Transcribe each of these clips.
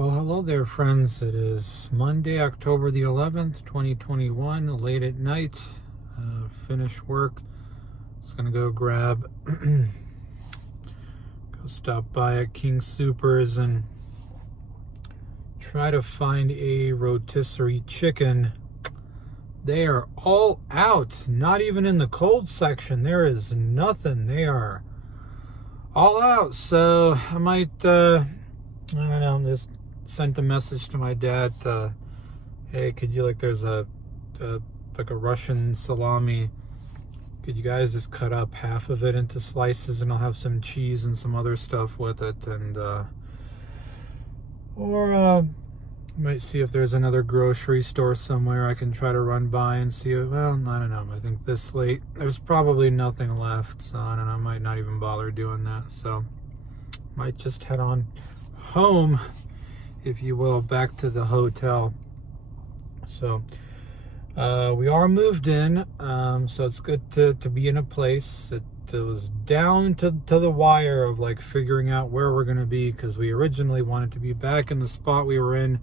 Well, hello there, friends. It is Monday, October the 11th, 2021, late at night. Finish work. Just gonna go grab, go stop by at King Supers and try to find a rotisserie chicken. They are all out, not even in the cold section. There is nothing. They are all out. So I might, I don't know, just sent a message to my dad, hey, could you, there's like a Russian salami, could you guys just cut up half of it into slices and I'll have some cheese and some other stuff with it, and might see if there's another grocery store somewhere I can try to run by and see it. Well, I don't know, I think this late there's probably nothing left, so I don't know, I might not even bother doing that, so might just head on home, if you will, back to the hotel. So we are moved in, so it's good to be in a place. It was down to the wire of figuring out where we're going to be, because we originally wanted to be back in the spot we were in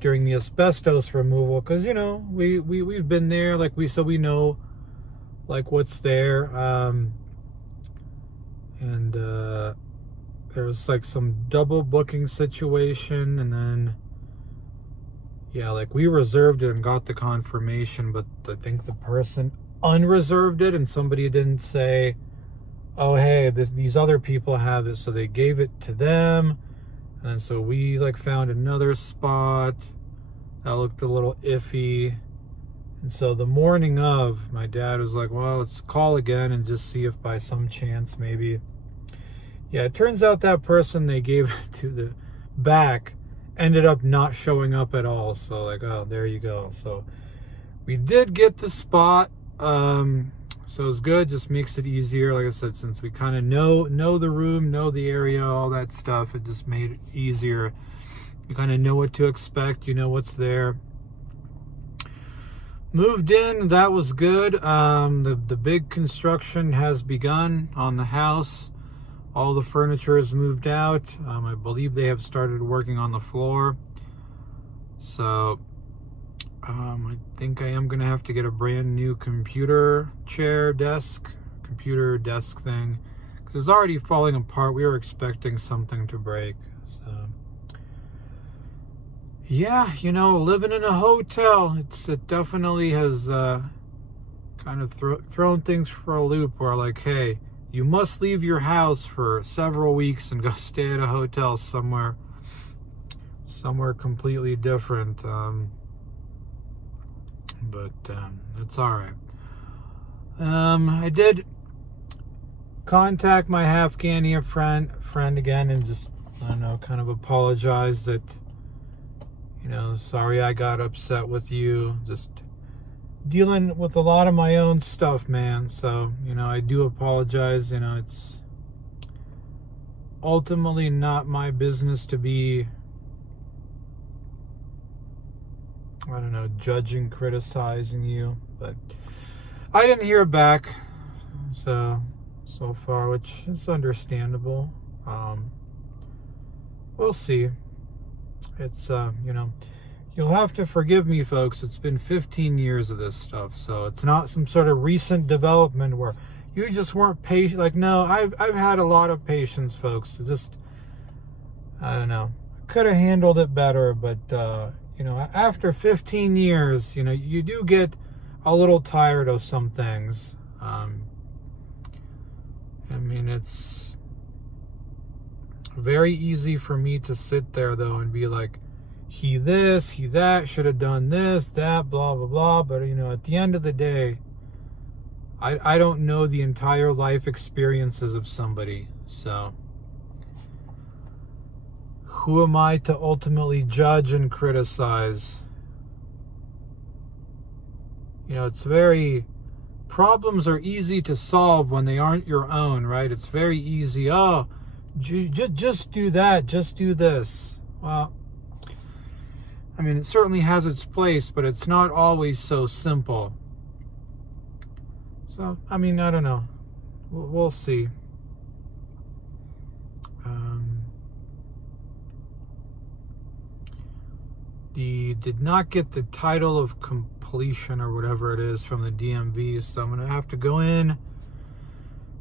during the asbestos removal, because we've been there, so we know what's there, and there was some double booking situation, and then we reserved it and got the confirmation, but I think the person unreserved it and somebody didn't say, oh hey, these other people have it, so they gave it to them, and so we found another spot that looked a little iffy. And so the morning of, my dad was like, well, let's call again and just see if by some chance maybe. Yeah, it turns out that person they gave it to the back ended up not showing up at all. So oh, there you go. So we did get the spot. So it's good. Just makes it easier. Like I said, since we kind of know the room, know the area, all that stuff, it just made it easier. You kind of know what to expect. You know what's there. Moved in. That was good. The big construction has begun on the house. All the furniture is moved out. I believe they have started working on the floor. So I think I am going to have to get a brand new computer desk thing, because it's already falling apart. We were expecting something to break. So yeah, living in a hotel, it definitely has kind of thrown things for a loop, where hey, you must leave your house for several weeks and go stay at a hotel somewhere completely different. But it's all right. I did contact my Afghania friend again and just, I don't know, kind of apologize that, sorry I got upset with you. Just dealing with a lot of my own stuff, man. So, I do apologize. It's ultimately not my business to be, I don't know, judging, criticizing you. But I didn't hear back so far, which is understandable. We'll see. It's, you'll have to forgive me, folks. It's been 15 years of this stuff, so it's not some sort of recent development where you just weren't patient. No, I've had a lot of patience, folks. Just, I don't know, could have handled it better, but after 15 years, you do get a little tired of some things. It's very easy for me to sit there though and be like, he this, he that, should have done this, that, blah, blah, blah. But, at the end of the day, I don't know the entire life experiences of somebody. So who am I to ultimately judge and criticize? Problems are easy to solve when they aren't your own, right? It's very easy. Oh, just do that, just do this. Well, it certainly has its place, but it's not always so simple. So, I don't know. We'll see. did not get the title of completion or whatever it is from the DMV, so I'm going to have to go in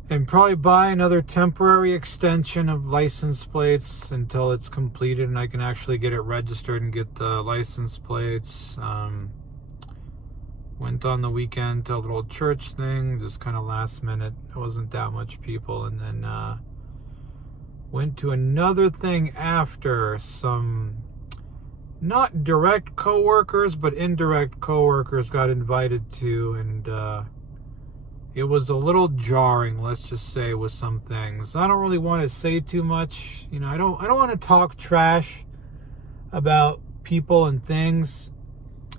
and probably buy another temporary extension of license plates until it's completed and I can actually get it registered and get the license plates. Went on the weekend to a little church thing, just kind of last minute. It wasn't that much people. And then went to another thing after. Some not direct co-workers, but indirect co-workers got invited to, and it was a little jarring, let's just say, with some things. I don't really want to say too much. You know, I don't want to talk trash about people and things,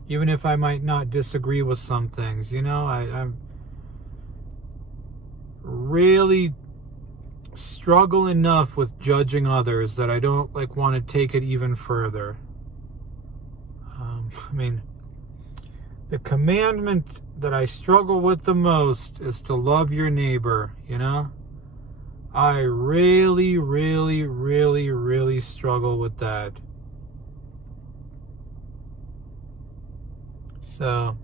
even if I might not disagree with some things. You know, I'm really struggle enough with judging others that I don't want to take it even further. I mean, the commandment that I struggle with the most is to love your neighbor, you know? I really, really, really, really struggle with that. So,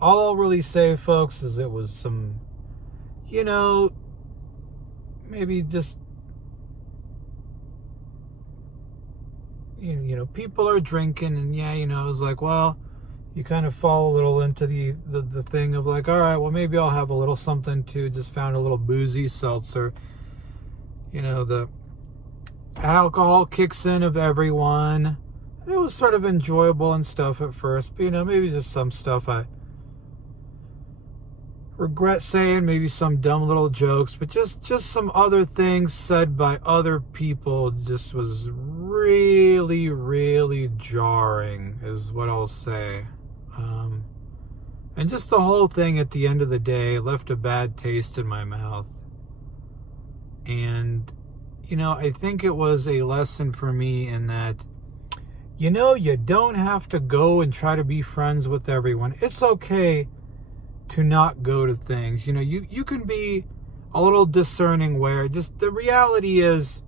all I'll really say, folks, is it was some, you know, maybe just, you know, people are drinking, and yeah, you know, it was like, well, you kind of fall a little into the thing of like, all right, well, maybe I'll have a little something too. Just found a little boozy seltzer. You know, the alcohol kicks in of everyone. And it was sort of enjoyable and stuff at first, but, you know, maybe just some stuff I regret saying, maybe some dumb little jokes, but just some other things said by other people just was really, really jarring, is what I'll say. And just the whole thing at the end of the day left a bad taste in my mouth. And, you know, I think it was a lesson for me in that, you know, you don't have to go and try to be friends with everyone. It's okay to not go to things. You know, you can be a little discerning where just the reality is,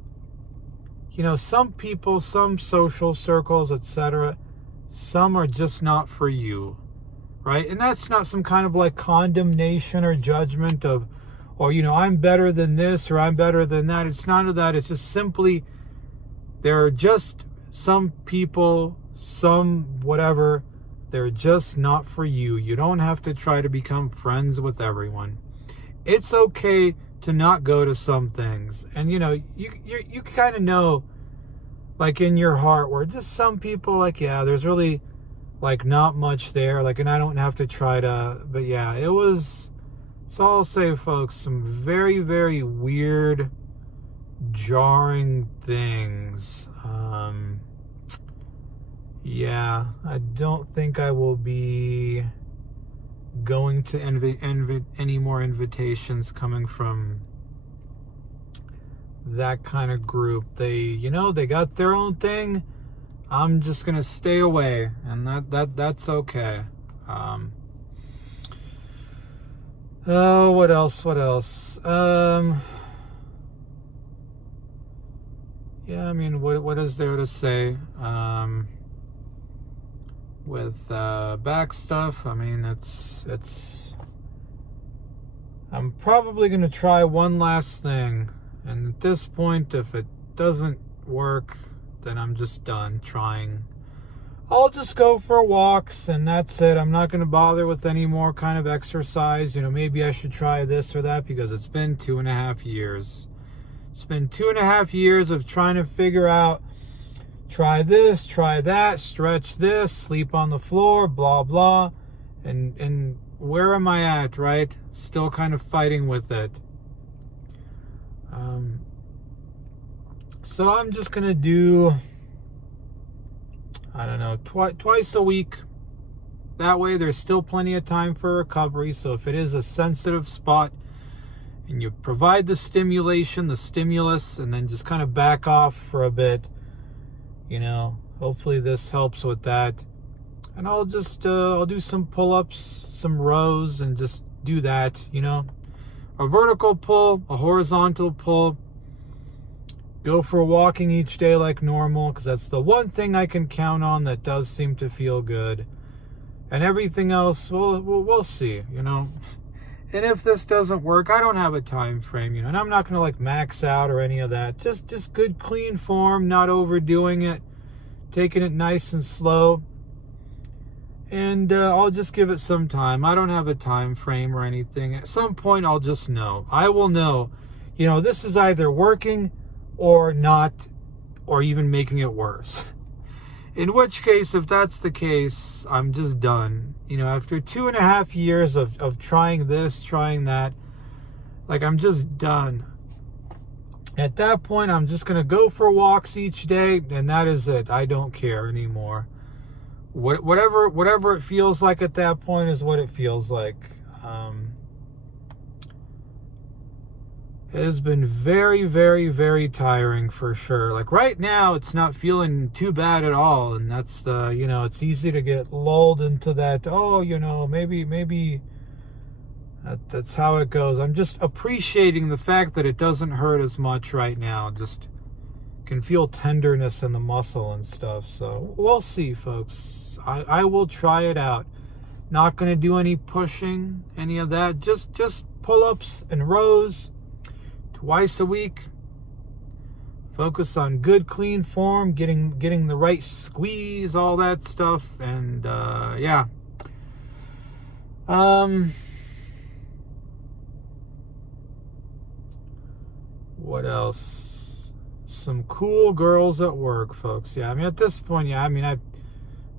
you know, some people, some social circles, etc., some are just not for you, right? And that's not some kind of like condemnation or judgment of, or, you know, I'm better than this or I'm better than that. It's none of that. It's just simply there are just some people, some whatever, they're just not for you. You don't have to try to become friends with everyone. It's okay to not go to some things. And, you know, you kind of know, like, in your heart, where just some people, like, yeah, there's really, like, not much there. Like, and I don't have to try to, but yeah, it was, so I'll say, folks, some very, very weird, jarring things. Yeah, I don't think I will be going to any more invitations coming from that kind of group. They, you know, they got their own thing. I'm just gonna stay away, and that's okay. Oh, what else? Yeah, I mean, what is there to say? With back stuff, I mean, it's I'm probably gonna try one last thing, and at this point, if it doesn't work, then I'm just done trying. I'll just go for walks, and that's it. I'm not gonna bother with any more kind of exercise. You know, maybe I should try this or that, because it's been 2.5 years. It's been 2.5 years of trying to figure out, try this, try that, stretch this, sleep on the floor, blah, blah. And where am I at, right? Still kind of fighting with it. So I'm just going to do, I don't know, twice a week. That way there's still plenty of time for recovery. So if it is a sensitive spot, and you provide the stimulation, the stimulus, and then just kind of back off for a bit, you know, hopefully this helps with that. And I'll just, I'll do some pull-ups, some rows, and just do that, you know. A vertical pull, a horizontal pull, go for walking each day like normal, because that's the one thing I can count on that does seem to feel good. And everything else, we'll see, you know. And if this doesn't work, I don't have a time frame, you know, and I'm not going to like max out or any of that. Just good, clean form, not overdoing it, taking it nice and slow. And I'll just give it some time. I don't have a time frame or anything. At some point, I'll just know. I will know, you know, this is either working or not, or even making it worse. In which case, if that's the case, I'm just done. You know, after 2.5 years of trying this, trying that, like, I'm just done. At that point, I'm just going to go for walks each day, and that is it. I don't care anymore. Whatever it feels like at that point is what it feels like. It has been very, very, very tiring for sure. Like right now, it's not feeling too bad at all. And that's, you know, it's easy to get lulled into that, oh, you know, maybe that's how it goes. I'm just appreciating the fact that it doesn't hurt as much right now. Just can feel tenderness in the muscle and stuff. So we'll see, folks. I will try it out. Not going to do any pushing, any of that. Just pull-ups and rows. Twice a week. Focus on good, clean form, getting the right squeeze, all that stuff, and yeah. What else? Some cool girls at work, folks. Yeah, I mean, at this point, yeah, I mean, I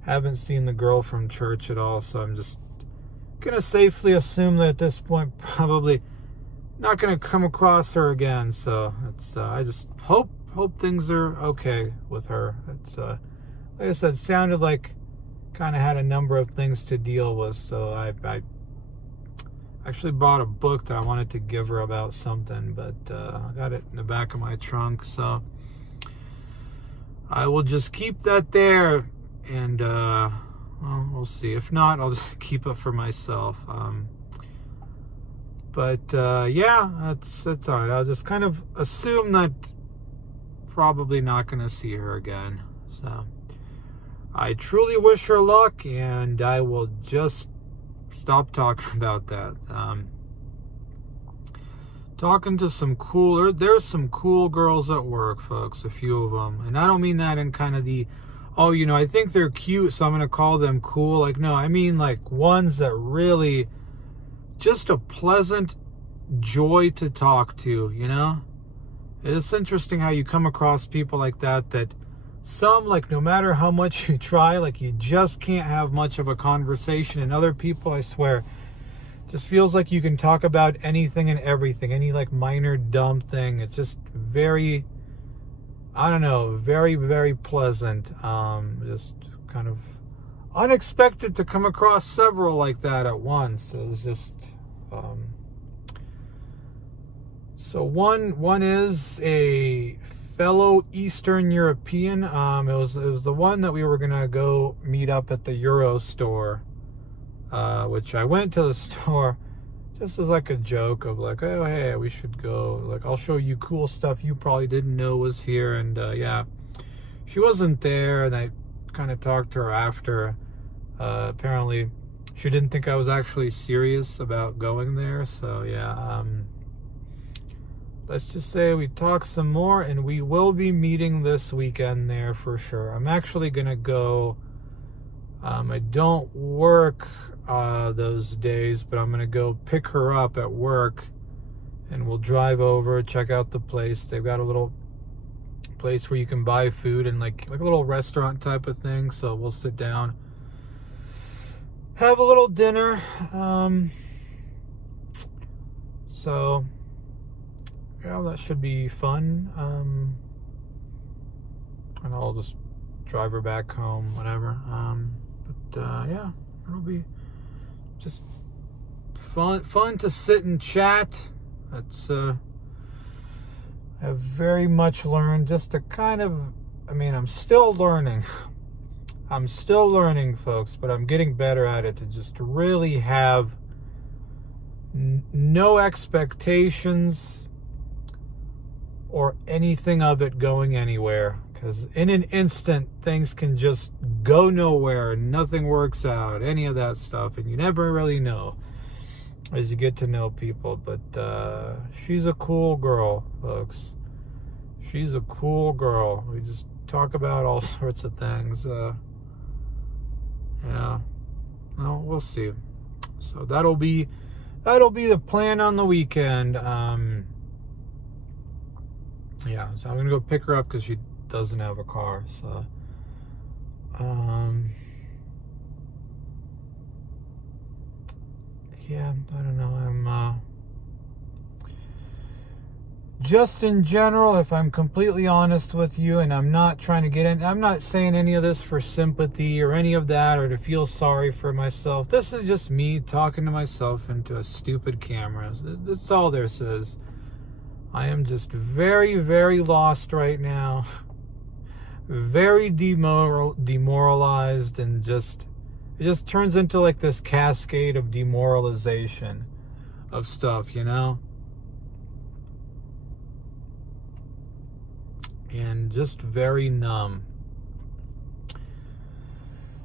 haven't seen the girl from church at all, so I'm just gonna safely assume that at this point, probably not going to come across her again. So it's I just hope things are okay with her. It's like I said, sounded like kind of had a number of things to deal with. So I actually bought a book that I wanted to give her about something, but I got it in the back of my trunk. So I will just keep that there, and well, we'll see. If not, I'll just keep it for myself. But yeah, that's all right. I'll just kind of assume that probably not going to see her again. So I truly wish her luck, and I will just stop talking about that. Talking to some there's some cool girls at work, folks, a few of them. And I don't mean that in kind of the, oh, you know, I think they're cute, so I'm going to call them cool. Like, no, I mean like ones that really just a pleasant joy to talk to, you know? It's interesting how you come across people like that some, like, no matter how much you try, like, you just can't have much of a conversation. And other people, I swear, just feels like you can talk about anything and everything, any, like, minor dumb thing. It's just very, I don't know, very, very pleasant. Just kind of unexpected to come across several like that at once. It was just so one is a fellow Eastern European. It was the one that we were gonna go meet up at the Euro store, which I went to the store just as like a joke of like, oh hey, we should go, like, I'll show you cool stuff you probably didn't know was here. And yeah, she wasn't there, and I kind of talked to her after. Apparently she didn't think I was actually serious about going there. So yeah, let's just say we talk some more, and we will be meeting this weekend there for sure. I'm actually gonna go. I don't work those days, but I'm gonna go pick her up at work, and we'll drive over, check out the place. They've got a little place where you can buy food, and like a little restaurant type of thing. So we'll sit down, have a little dinner. So yeah, that should be fun. And I'll just drive her back home, whatever. But yeah, it'll be just fun to sit and chat. That's I've very much learned just to kind of, I mean, I'm still learning, folks, but I'm getting better at it, to just really have no expectations or anything of it going anywhere, because in an instant things can just go nowhere, nothing works out, any of that stuff, and you never really know as you get to know people. But she's a cool girl, folks. She's a cool girl. We just talk about all sorts of things. Yeah, well, we'll see. So that'll be the plan on the weekend. Yeah, so I'm gonna go pick her up because she doesn't have a car. So yeah, I don't know. I'm just in general, if I'm completely honest with you, and I'm not trying to get in, I'm not saying any of this for sympathy or any of that, or to feel sorry for myself. This is just me talking to myself into a stupid camera. That's all there is. I am just very, very lost right now. Very demoralized, and it just turns into like this cascade of demoralization of stuff, you know? And just very numb.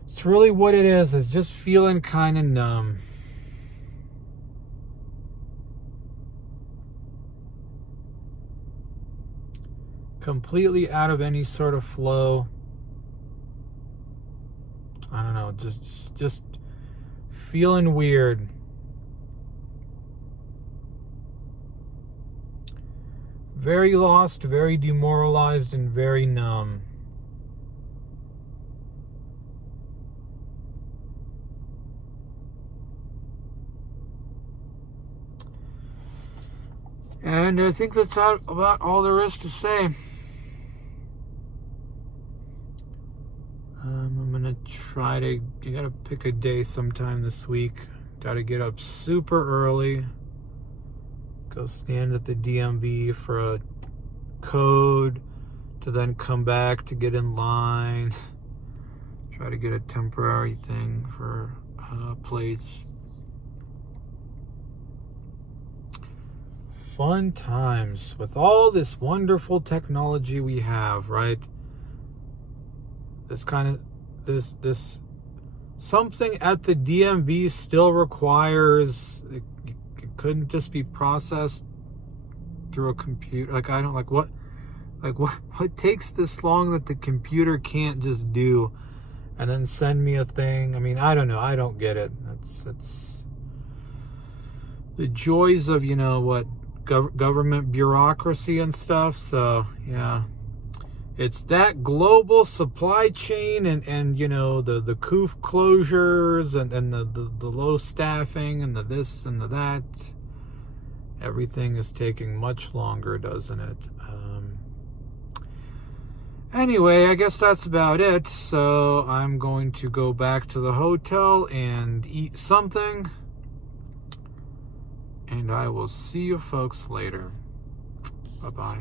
It's really what it is just feeling kind of numb. Completely out of any sort of flow. I don't know, just feeling weird. Very lost, very demoralized, and very numb. And I think that's about all there is to say. I'm gonna try to, you gotta pick a day sometime this week. Gotta get up super early. Go stand at the DMV for a code to then come back to get in line. Try to get a temporary thing for plates. Fun times with all this wonderful technology we have, right? This something at the DMV still requires, it couldn't just be processed through a computer. Like, I don't what takes this long that the computer can't just do and then send me a thing? I mean, I don't know. I don't get it. It's the joys of, government bureaucracy and stuff. So yeah, it's that global supply chain and the COOF closures and the low staffing and the this and the that. Everything is taking much longer, doesn't it? Anyway, I guess that's about it. So I'm going to go back to the hotel and eat something. And I will see you folks later. Bye-bye.